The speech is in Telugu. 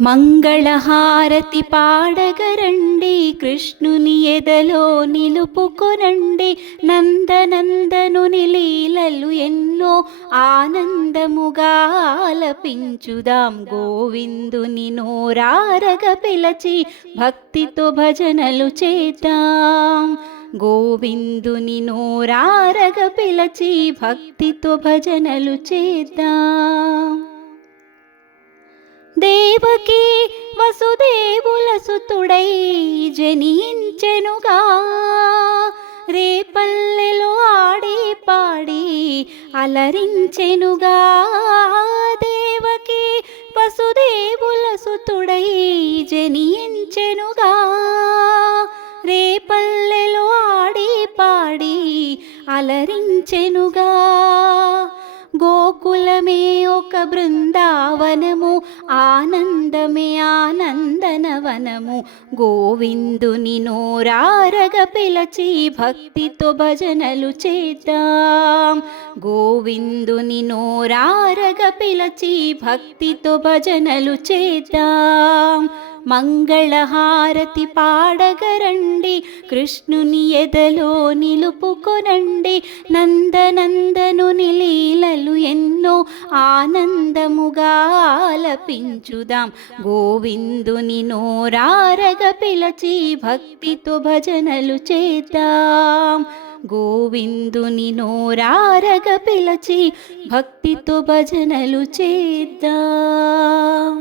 మంగళహారతి పాడగరండి, కృష్ణుని ఎదలో నిలుపుకొనండి. నందనందనుని లీలలు ఎన్నో ఆనందముగా ఆలపించుదాం. గోవిందుని నోరారగ పిలచి భక్తితో భజనలు చేద్దాం. గోవిందుని నోరారగ పిలచి భక్తితో భజనలు చేద్దాం. దేవకి వసుదేవుల సుతుడై జనించెనుగా, రేపల్లెలో ఆడి పాడి అలరించెనుగా. దేవకి వసుదేవుల సుతుడై జనించెనుగా, రేపల్లెలో ఆడి పాడి అలరించెనుగా. గోకులమే ఒక బృందావనము, ఆనందమే ఆనందనవనము. గోవిందుని నోరారగ పిలచి భక్తితో భజనలు చేద్దాం. గోవిందుని నోరారగ పిలచి భక్తితో భజనలు చేద్దాం. మంగళహారతి పాడగరండి, కృష్ణుని ఎదలో నిలుపుకొనండి. నందనందనుని లీలలు ఎన్నో ఆనందముగా ఆలపించుదాం. గోవిందుని నోరారగ పిలచి భక్తితో భజనలు చేద్దాం. గోవిందుని నోరారగ పిలచి భక్తితో భజనలు చేద్దాం.